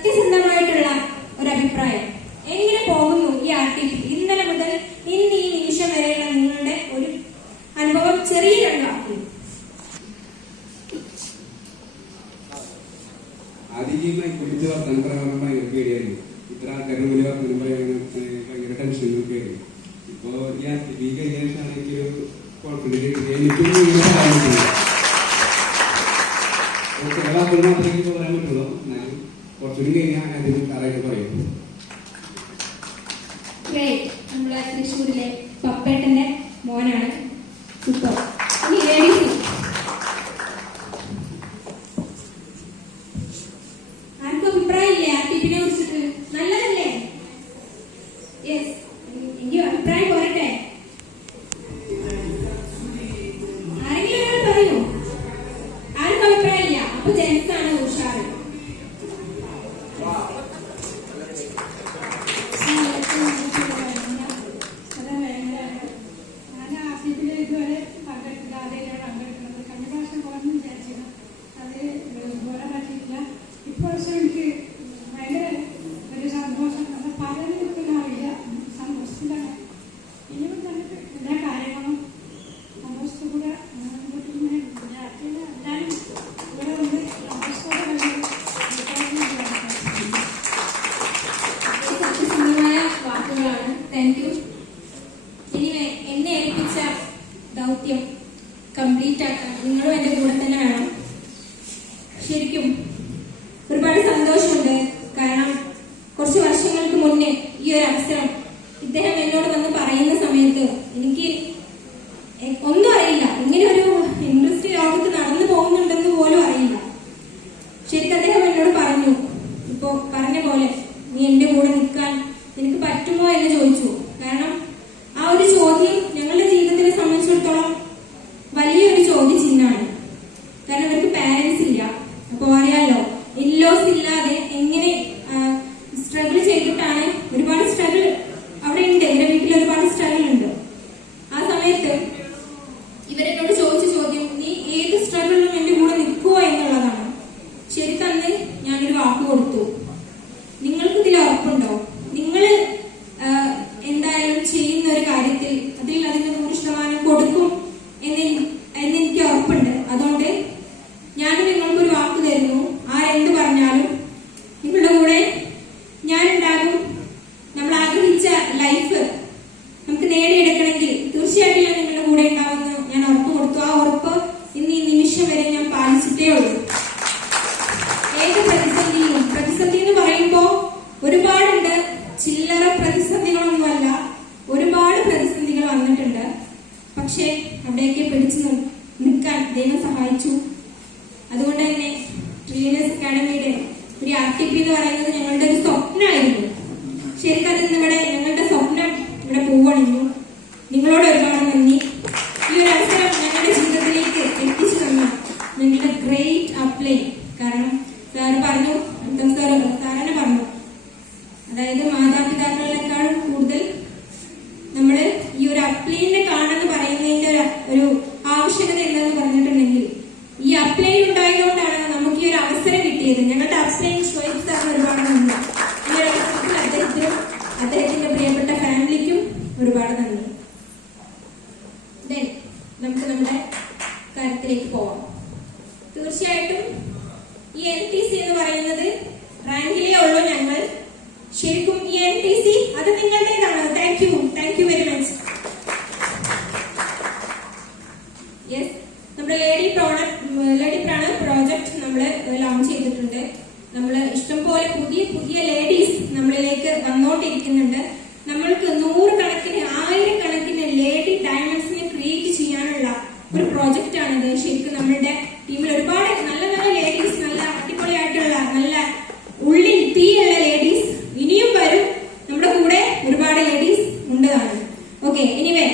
സത്യസന്ധമായിട്ടുള്ള ഒരു അഭിപ്രായം. എങ്ങനെ പോകുന്നു ഈ ആർട്ടിഫി? ഇന്നലെ മുതൽ ഇന്ന് ഈ നിമിഷം വരെയുള്ള നിങ്ങളുടെ ഒരു അനുഭവം ചെറിയ രണ്ടാക്കി. ആദ്യമായി കുറിച്ച് വർത്തനം പറയാൻ പേടിയായിരുന്നു. ഇത്ര ആൾക്കാരുടെ മുന്നിൽ വർത്തനം പറയാൻ ഭയങ്കര ടെൻഷൻ ഒക്കെയായിരുന്നു. ഇപ്പോ ഈ ആർട്ടിഫി കഴിഞ്ഞ ശേഷമാണ് എനിക്കൊരു കോൺഫിഡൻസ് എനിക്കും ഇങ്ങനെ പറയാൻ പറ്റുന്നത്. ചില വാക്കുകൾ മാത്രമേ എനിക്ക് പറയാൻ പറ്റുള്ളൂ. എന്നാലും കുറച്ചുകൂടി കഴിഞ്ഞാൽ അതിന് കറക്റ്റ് പറയും. നമ്മളെ തൃശ്ശൂരിലെ പപ്പേട്ടന്റെ മോനാണ്. സൂപ്പർ. ആർക്കും അഭിപ്രായമില്ലേ ആർട്ടിഫിനെ കുറിച്ചിട്ട്? നല്ലതല്ലേ? യെസ്, എനിക്ക് അഭിപ്രായം പോരട്ടെ. ആരെങ്കിലും ഒരാൾ പറയൂ. ആർക്കും അഭിപ്രായമില്ല. അപ്പൊ ജെൻസ് ആണ് ഉഷാറ്. എന്നെ ഏൽപ്പിച്ച ദൗത്യം കംപ്ലീറ്റ് ആക്കാൻ നിങ്ങളും എന്റെ കൂടെ തന്നെ വേണം. ശരിക്കും ഒരുപാട് സന്തോഷമുണ്ട്. കാരണം കുറച്ച് വർഷങ്ങൾക്ക് മുന്നേ ഈ ഒരു അവസരം ഇദ്ദേഹം എന്നോട് വന്ന് പറയുന്ന സമയത്ത് എനിക്ക് ഒന്നും അറിയില്ല. ഇങ്ങനെ ഒരു ഇൻഡസ്ട്രി ലോകത്ത് നടന്നു പോകുന്നുണ്ടെന്ന് പോലും അറിയില്ല. ശരിക്കും അദ്ദേഹം എന്നോട് പറഞ്ഞു, ഇപ്പോ പറഞ്ഞ പോലെ നീ എന്റെ കൂടെ നിൽക്കാൻ നിനക്ക് പറ്റുമോ എന്ന് ചോദിച്ചു. കാരണം ആ ഒരു ചോദ്യം ഞങ്ങളുടെ ജീവിതത്തിനെ സംബന്ധിച്ചിടത്തോളം വലിയൊരു ചോദ്യചിഹ്നമാണ്. കാരണം അവർക്ക് പാരന്റ്സ് ഇല്ല. അപ്പൊ അറിയാലോ, ഇൻലോസ് ഇല്ലാതെ എങ്ങനെ സ്ട്രഗിൾ ചെയ്തിട്ടാണ്. ഒരുപാട് സ്ട്രഗിൾ അവിടെ ഉണ്ട്. ഇവരുടെ വീട്ടിൽ ഒരുപാട് സ്ട്രഗിൾ ഉണ്ട്. ആ സമയത്ത് ഇവരെന്നോട് ചോദിച്ച ചോദ്യം, നീ ഏത് സ്ട്രഗിളിലും എന്റെ കൂടെ നിൽക്കുവോ എന്നുള്ളതാണ്. ശരിക്കും അന്ന് ഞാനൊരു വാക്ക് കൊടുത്തു. നിങ്ങൾക്ക് ഇതിൽ ഉറപ്പുണ്ടോ? നിങ്ങൾ എന്തായാലും ചെയ്യുന്ന ഒരു കാര്യത്തിൽ അതിൽ അതിന്റെ 100% കൊടുക്കും എന്നെനിക്ക് ഉറപ്പുണ്ട്. അതുകൊണ്ട് ഞാൻ നിങ്ങൾക്കൊരു വാക്ക് തരുന്നു. ആരെന്ത് പറഞ്ഞാലും നിങ്ങളുടെ കൂടെ ഞാനുണ്ടാകും. നമ്മൾ ആഗ്രഹിച്ച ലൈഫ് നമുക്ക് നേടിയെടുക്കണമെങ്കിൽ തീർച്ചയായിട്ടും ഞാൻ നിങ്ങളുടെ കൂടെ ഉണ്ടാവുമെന്ന് ഞാൻ ഉറപ്പ് കൊടുത്തു. ആ ഉറപ്പ് ഇന്ന് ഈ നിമിഷം വരെ ഞാൻ പാലിച്ചിട്ടേ ഉള്ളൂ. ഏത് പ്രതിസന്ധി എന്ന് പറയുമ്പോ ഒരുപാടുണ്ട്. ചില്ലറ പ്രതിസന്ധികളൊന്നുമല്ല, ഒരുപാട് പ്രതിസന്ധികൾ വന്നിട്ടുണ്ട്. പക്ഷെ അവിടെയൊക്കെ പിടിച്ചു നിൽക്കാൻ ദൈവം സഹായിച്ചു. അതുകൊണ്ട് തന്നെ ട്രില്ലിയനേഴ്സ് അക്കാഡമിയുടെ ഒരു ആർട്ടിഫി എന്ന് പറയുന്നത് ഞങ്ങളുടെ ഒരു സ്വപ്നമായിരുന്നു. ശരിക്കും അത് ഇവിടെ ഞങ്ങളുടെ സ്വപ്നം ഇവിടെ പൂവണിഞ്ഞു. നിങ്ങളോട് ഒരുപാട് നന്ദി. ഈ ഒരു അവസരം ഞങ്ങളുടെ ജീവിതത്തിലേക്ക് എത്തിച്ചു തന്ന നിങ്ങളുടെ ഗ്രേറ്റ് അപ്ലൈ. കാരണം സാറ് പറഞ്ഞു, സാറിനെ പറഞ്ഞു, അതായത് മാതാപിതാക്കളെക്കാളും കൂടുതൽ നമ്മൾ ഈ ഒരു അപ്ലൈനെ കാണുന്നു പറയുന്നതിന്റെ ഒരു ആവശ്യകത എന്താന്ന് പറഞ്ഞിട്ടുണ്ടെങ്കിൽ ഈ അപ്ലൈ ഉണ്ടായതുകൊണ്ടാണ് നമുക്ക് ഈ ഒരു അവസരം കിട്ടിയത്. ഞങ്ങളുടെ അപ്ലൈ ഷോയിബ് സാറിന് ഒരുപാട് നന്ദി. ഈ ഒരു അവസരത്തിൽ അദ്ദേഹത്തിനും അദ്ദേഹത്തിന്റെ പ്രിയപ്പെട്ട ഫാമിലിക്കും ഒരുപാട് നന്ദി. നമുക്ക് നമ്മുടെ കാര്യത്തിലേക്ക് പോവാം. തീർച്ചയായിട്ടും ഈ NTC എന്ന് പറയുന്നത് റാങ്കിലേ ഉള്ളൂ. ഞങ്ങൾ ശരിക്കും ഈ NTC അത് നിങ്ങളുടേതാണ്. Thank you very much. Yes, നമ്മുടെ ലേഡി പ്രാണ പ്രോജക്ട് നമ്മൾ ലോഞ്ച് ചെയ്തിട്ടുണ്ട്. നമ്മൾ ഇഷ്ടംപോലെ പുതിയ ലേഡീസ് നമ്മളിലേക്ക് വന്നുകൊണ്ടിരിക്കുന്നുണ്ട്. നമ്മൾക്ക് 100 കണക്കിന് 1000 കണക്കിന് ലേഡി ഡയമണ്ട്സിനെ ക്രിയേറ്റ് ചെയ്യാനുള്ള ഒരു പ്രോജക്റ്റ് ആണിത്. ശരിക്കും നമ്മളുടെ ടീമിൽ ഒരുപാട് നല്ല നല്ല ലേഡീസ്, നല്ല അടിപൊളിയായിട്ടുള്ള നല്ല ഉള്ളിൽ തീയുള്ള ലേഡീസ് ഇനിയും വരും. നമ്മുടെ കൂടെ ഒരുപാട് ലേഡീസ് ഉണ്ടതാണ്. ഓക്കെ, എനിവേ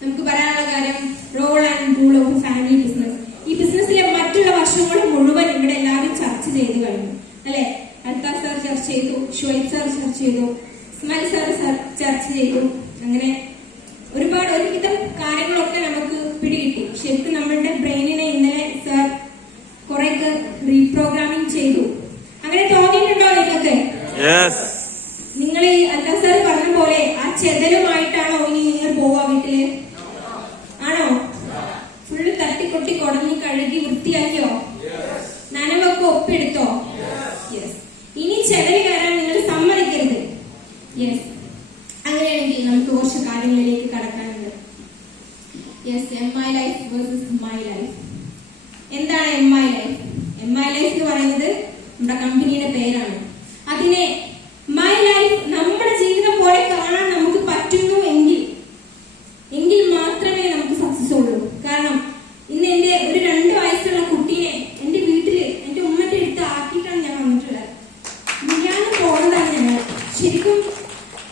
നമുക്ക് പറയാനുള്ള കാര്യം role and rule of family business. ഈ ബിസിനസ്സിലെ മറ്റുള്ള വർഷങ്ങൾ മുഴുവൻ ഇവിടെ എല്ലാവരും ചർച്ച ചെയ്ത് കഴിഞ്ഞു അല്ലെ? അൽത്താഫ് സാർ ചർച്ച ചെയ്തു, ഷുഹൈബ് സാർ ചർച്ച ചെയ്തു, ഇസ്മായിൽ സാർ ചർച്ച ചെയ്തു. അങ്ങനെ ഒരുവിധം കാര്യങ്ങളൊക്കെ നമുക്ക് പിടികിട്ടി. ശരിക്കും നമ്മളുടെ ബ്രെയിനിനെ ഇന്നലെ സാർ കുറെയൊക്കെ റീപ്രോഗ്രാമിംഗ് ചെയ്തു. നിങ്ങൾ ഈ അല്ല സാർ പറഞ്ഞ പോലെ ആ ചെതലുമായിട്ടാണോ ഇനി നിങ്ങൾ പോവാ വീട്ടില്? ആണോ? ഫുള്ള് തട്ടിക്കൊട്ടി കുടഞ്ഞ് കഴുകി വൃത്തിയാക്കിയോ? നനവൊക്കെ ഒപ്പെടുത്തോ? യെസ്. ഇനി ചെതല് കയറാൻ നിങ്ങൾ സമ്മതിക്കരുത്. യെസ്. അങ്ങനെയാണെങ്കിൽ നമുക്ക് കുറച്ച് കാര്യങ്ങളിലേക്ക് കടക്കാനുണ്ട്. Yes, MI life versus my life. എന്താണ് MI ലൈഫ്? MI ലൈഫ് എന്ന് പറയുന്നത് നമ്മുടെ കമ്പനിയുടെ പേരാണ്. അതിനെ മൈ ലൈഫ് നമ്മുടെ ജീവിതം പോലെ കാണാൻ നമുക്ക് പറ്റുന്നു എങ്കിൽ മാത്രമേ നമുക്ക് സക്സസ് ഉള്ളൂ. കാരണം ഇന്ന് എന്റെ ഒരു 2 വയസ്സുള്ള കുട്ടീനെ എന്റെ വീട്ടില് എന്റെ ഉമ്മന്റെ അടുത്ത് ആക്കിയിട്ടാണ് ഞാൻ വന്നിട്ടുള്ളത്. ഞാൻ പോകേണ്ടതാണ്. ഞങ്ങൾ ശരിക്കും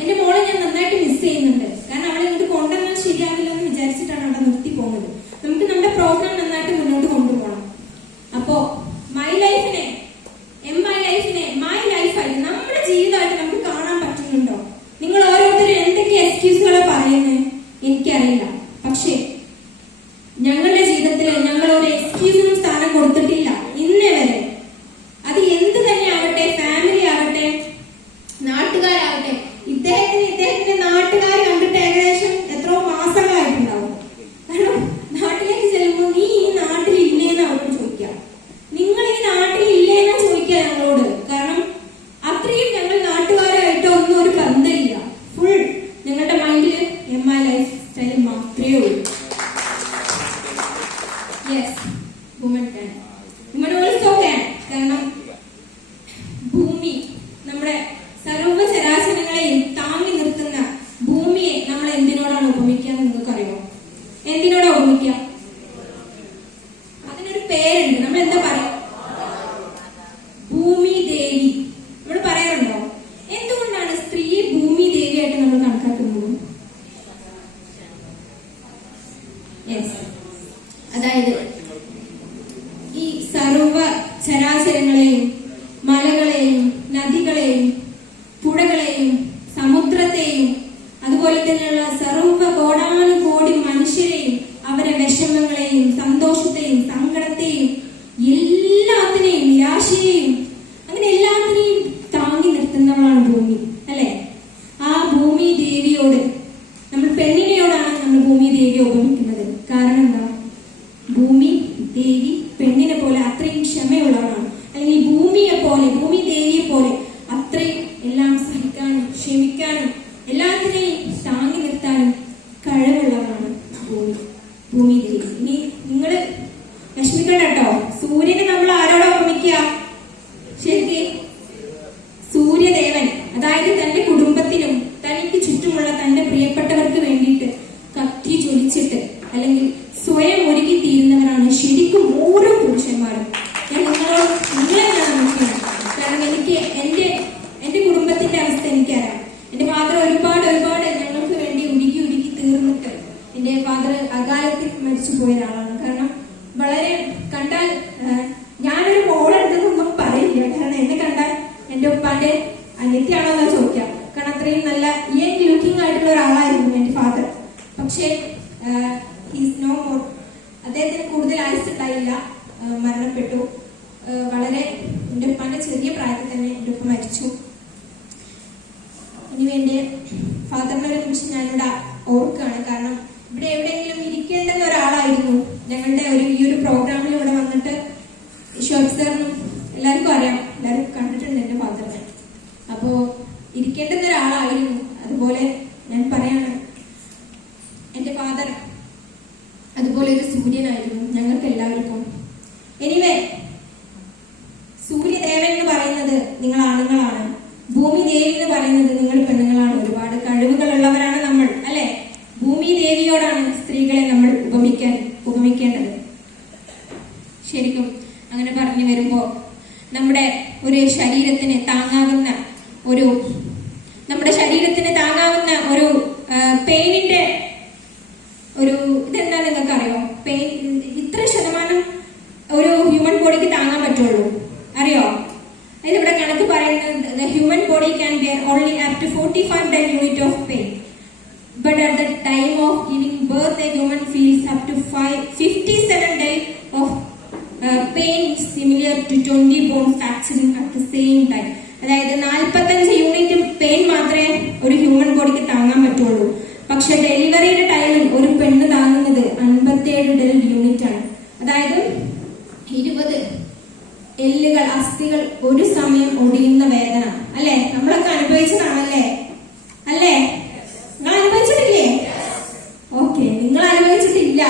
എന്റെ മോളെ ഞാൻ നന്നായിട്ട് മിസ് ചെയ്യുന്നുണ്ട്. കാരണം അവളെ ഇങ്ങോട്ട് കൊണ്ടുവന്നാൽ ശരിയാവില്ല എന്ന് വിചാരിച്ചിട്ടാണ് അവിടെ നിർത്തി പോകുന്നത്. നമുക്ക് നമ്മുടെ പ്രോഗ്രാം നന്നായിട്ട് മുന്നോട്ട് കൊണ്ടുപോകണം. അപ്പോ മൈ ലൈഫിനെ MI ലൈഫിനെ മൈ ലൈഫായിട്ട് നമ്മുടെ ജീവിതമായിട്ട് നമുക്ക് കാണാൻ പറ്റുന്നുണ്ടോ? നിങ്ങൾ ഓരോരുത്തരും എന്തൊക്കെ എക്സ്ക്യൂസുകളാണ് പറയുന്നത് എനിക്കറിയില്ല. പക്ഷേ ഞങ്ങളുടെ ജീവിതത്തിൽ ഞങ്ങൾ ഒരു എക്സ്ക്യൂസിനും സ്ഥാനം കൊടുത്തിട്ടില്ല ഇന്നേ വരെ. അത് എന്ത് തന്നെ ആവട്ടെ, ഫാമിലി ആവട്ടെ, നാട്ടുകാരാവട്ടെ. ഇദ്ദേഹത്തിന്റെ നാട്ടുകാർ കണ്ടിട്ട് ഏകദേശം എത്രയോ മാസങ്ങളായിട്ടുണ്ടാവും. കാരണം നാട്ടിലേക്ക് ചെല്ലുമ്പോൾ നീ ഈ നാട്ടിൽ ഇല്ലേന്ന് അവരോട് ചോദിക്കാം. നിങ്ങൾ ഈ നാട്ടിൽ ഇല്ലേന്നാ ചോദിക്കുക ഞങ്ങളോട്. കാരണം അത്രയും ഞങ്ങൾ നാട്ടുകാരായിട്ട് ഒന്നും ഒരു ബന്ധമില്ല. ഫുൾ ഞങ്ങളുടെ മൈൻഡില് MI ലൈഫ് സ്റ്റൈൽ മാത്രമേ ഉള്ളൂ. Yes, woman can, woman also can. കാരണം ഭൂമി, നമ്മുടെ സർവ്വ ചരാചരങ്ങളെയും താങ്ങി നിർത്തുന്ന ഭൂമിയെ നമ്മൾ എന്തിനോടാണ് ഉപമിക്കുക നിങ്ങൾക്കറിയോ? എന്തിനോടാ ഉപമിക്കുക? അതിനൊരു പേരുണ്ട്. നമ്മൾ എന്താ പറയാ? ഭൂമി ദേവി. നമ്മൾ പറയാറുണ്ടോ? എന്തുകൊണ്ടാണ് സ്ത്രീയെ ഭൂമി ദേവിയായിട്ട് നമ്മൾ കണക്കാക്കുന്നത്? യെസ്, അതായത് ഈ സർവ ചരാചരങ്ങളെയും മലകളെയും നദികളെയും പുഴകളെയും സമുദ്രത്തെയും അതുപോലെ തന്നെയുള്ള സർവ കോടാനുകോടി മനുഷ്യരെയും അവരെ വിഷമങ്ങളെയും സന്തോഷത്തെയും സങ്കടത്തെയും എല്ലാത്തിനെയും നിരാശയെയും അങ്ങനെ എല്ലാത്തിനെയും താങ്ങി നിർത്തുന്നവളാണ് ഭൂമി, അല്ലെ? ആ ഭൂമി ദേവിയോട് നമ്മൾ പെണ്ണിനെയോടാണ് നമ്മൾ ഭൂമി ദേവിയെ ഉപമിക്കുന്നത്. കാരണം എന്താ? ഭൂമി ദേവി പെണ്ണിനെ പോലെ അത്രയും ക്ഷമയുള്ളവളാണ്. അല്ലെങ്കിൽ ഭൂമിയെ പോലെ, ഭൂമി ദേവിയെ പോലെ അത്രയും എല്ലാം സഹിക്കാനും ക്ഷമിക്കാനും എല്ലാത്തിനെയും താങ്ങി നിർത്താനും കഴിവുള്ളവരാണ് ഭൂമി ദേവി. ഇനി നിങ്ങള് വിഷമിക്കണ്ട കേട്ടോ. സൂര്യനെ നമ്മൾ ആരോടാ ഉപമിക്കുക? ശരിക്കും സൂര്യദേവൻ, അതായത് തന്റെ കുടുംബത്തിനും തനിക്ക് ചുറ്റുമുള്ള തന്റെ പ്രിയപ്പെട്ടവർക്ക് വേണ്ടിയിട്ട് കത്തി ജ്വലിച്ചിട്ട് അല്ലെങ്കിൽ സ്വയം ഒരുക്കി തീരുന്നവരാണ് ശരിക്കും ഓരോ പുരുഷന്മാരും. ഞാൻ നിങ്ങളെ നോക്കിയാണ്. കാരണം എനിക്ക് എന്റെ കുടുംബത്തിന്റെ അവസ്ഥ എനിക്കറിയാം. എന്റെ ഫാദർ ഒരുപാട് ഞങ്ങൾക്ക് വേണ്ടി ഉരുക്കി തീർന്നിട്ട് എന്റെ ഫാദർ അകാലത്തിൽ മരിച്ചു പോയ ഒരാളാണ്. കാരണം വളരെ കണ്ടാൽ ഞാനൊരു മോളുണ്ടെന്നൊന്നും പറയില്ല. കാരണം എന്നെ കണ്ടാൽ എന്റെ ഉപ്പാന്റെ അനിയത്തിയാണോ എന്നാ ചോദിക്കാം. കാരണം അത്രയും നല്ല യങ് ലുക്കിംഗ് ആയിട്ടുള്ള ഒരാളായിരുന്നു എന്റെ ഫാദർ. പക്ഷേ ഹീസ് നോ മോർ. അദ്ദേഹത്തിന് കൂടുതൽ ആയുസ്സുണ്ടായില്ല, മരണപ്പെട്ടു. വളരെ എന്റെ ഉപ്പാന്റെ ചെറിയ പ്രായത്തിൽ തന്നെ എന്റെ ഉപ്പ മരിച്ചു. ഇനി എന്റെ ഫാദറിനെ ഒരു നിമിഷം ഞാനിവിടെ ഓർക്കുകയാണ്. കാരണം ഇവിടെ എവിടെയെങ്കിലും ഇരിക്കേണ്ടുന്ന ഒരാളായിരുന്നു. ഞങ്ങളുടെ ഈ ഒരു പ്രോഗ്രാമിൽ ഇവിടെ വന്നിട്ട് ഷോബ് സാറിനും എല്ലാവർക്കും അറിയാം, എല്ലാവരും കണ്ടിട്ടുണ്ട് എന്റെ ഫാദറിനെ. അപ്പോ ഇരിക്കേണ്ടുന്ന ഒരാളായിരുന്നു. അതുപോലെ ഞാൻ പറയാണ്, എന്റെ ഫാദർ അതുപോലെ ഒരു സൂര്യനായിരുന്നു ഞങ്ങൾക്ക് എല്ലാവർക്കും. എനിവേ, സൂര്യദേവൻ എന്ന് പറയുന്നത് നിങ്ങൾ ആണുങ്ങളാണ്, ഭൂമി ദേവി എന്ന് പറയുന്നത് നിങ്ങൾ പെണ്ണുങ്ങളാണ്. ഒരുപാട് കഴിവുകളുള്ളവരാണ് നമ്മൾ, അല്ലെ? ഭൂമി ദേവിയോടാണ് സ്ത്രീകളെ നമ്മൾ ഉപമിക്കേണ്ടത്. ശരിക്കും അങ്ങനെ പറഞ്ഞു വരുമ്പോ നമ്മുടെ ഒരു ശരീരത്തിന് താങ്ങാവുന്ന ഒരു പെയിനിന്റെ ഒരു ഇതെന്താ നിങ്ങൾക്ക് അറിയോ? പെയിൻ ഇത്ര ശതമാനം ഒരു ഹ്യൂമൻ ബോഡിക്ക് താങ്ങാൻ പറ്റുള്ളൂ, അറിയോ? അതിലിവിടെ കണക്ക് പറയുന്നത് the human body can bear only up to 45 Dell unit of pain, but at the time of giving birth a woman feels up to 57 Dell of pain similar to 20 bones fracturing at the same time. അതായത് 45 unit pain മാത്രമേ ഒരു human ബോഡിക്ക് താങ്ങാൻ പറ്റുള്ളൂ. പക്ഷെ ഡെലിവറിയുടെ ടൈമിൽ ഒരു പെണ്ണ് താങ്ങുന്നത് 57 യൂണിറ്റ് ആണ്. അതായത് 20 എല്ലുകൾ, അസ്ഥികൾ ഒരു സമയം ഒടിയുന്ന വേദന. അല്ലെ? നമ്മളൊക്കെ അനുഭവിച്ചതാണല്ലേ? അല്ലേ? നിങ്ങൾ അനുഭവിച്ചിട്ടില്ലേ? ഓക്കെ, നിങ്ങൾ അനുഭവിച്ചിട്ടില്ല.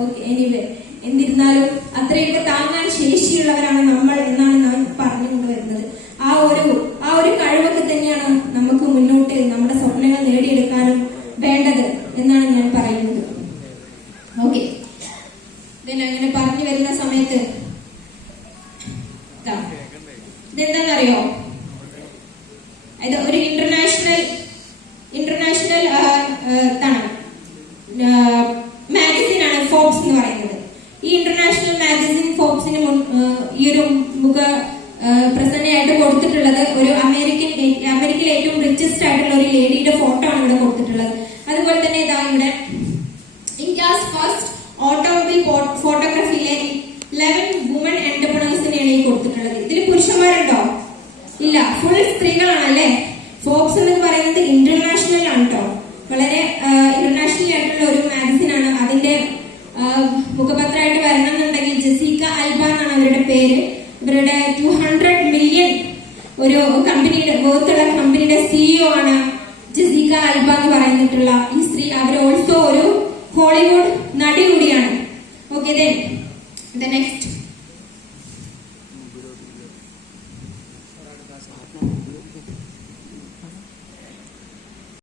ഓക്കെ, എനിവേ, എന്നിരുന്നാലും അത്രയൊക്കെ താങ്ങാൻ ശേഷിയുള്ളവരാണ് നമ്മൾ എന്നാണ് ഞാൻ പറഞ്ഞുകൊണ്ടുവരുന്നത്. ആ ഒരു കഴിവൊക്കെ തന്നെയാണ് നമുക്ക് മുന്നോട്ട് നമ്മുടെ സ്വപ്നങ്ങൾ നേടിയെടുക്കാനും വേണ്ടത് എന്നാണ് ഞാൻ പറയുന്നത്. ഓക്കെ, അങ്ങനെ പറഞ്ഞു വരുന്ന സമയത്ത് ഇതെന്താണെന്നറിയോ? ഇത് ഒരു ഇന്റർനാഷണൽ മാഗസിനാണ് ഫോബ്സ് എന്ന് പറയുന്നത്. ഈ ഇന്റർനാഷണൽ മാഗസിൻ ഫോബ്സിന് ഈ ഒരു മുഖ പ്രസന്നയായിട്ട് കൊടുത്തിട്ടുള്ളത് ഒരു അമേരിക്കയിലെ ഏറ്റവും റിച്ചസ്റ്റ് ആയിട്ടുള്ള ഒരു ലേഡിയുടെ ഫോട്ടോ ആണ് ഇവിടെ കൊടുത്തിട്ടുള്ളത്. അതുപോലെ തന്നെ ഇതാ ഇവിടെ ഇന്ത്യസ് ഫസ്റ്റ് ഓട്ടോമൊബൈൽ ഫോട്ടോഗ്രാഫിയിലെ 11 വുമൺ എന്റർപ്രണേഴ്സിനെയാണ് ഈ കൊടുത്തിട്ടുള്ളത്. ഇതിൽ പുരുഷന്മാരുണ്ടോ? ഇല്ല, ഫുൾ സ്ത്രീകളാണല്ലേ. ഫോബ്സ് എന്ന് പറയുന്നത് ഇന്റർനാഷണൽ ആണ് കേട്ടോ. വളരെ ഇന്റർനാഷണൽ ആയിട്ടുള്ള ഒരു മാഗസിൻ ആണ്. അതിന്റെ മുഖപത്രമായിട്ട് വരണമെന്നുണ്ടെങ്കിൽ ജെസിക്ക അൽബ എന്നാണ് അവരുടെ പേര്. ഇവരുടെ 200 മില്യൺ ഒരു കമ്പനിയുടെ ബോത്തുള്ള കമ്പനിയുടെ CEO ആണ് ജെസിക്ക അൽബ എന്ന് പറഞ്ഞിട്ടുള്ള ഈ സ്ത്രീ. അവർ ഓൾസോ ഒരു ഹോളിവുഡ് നടി കൂടിയാണ്. Okay, next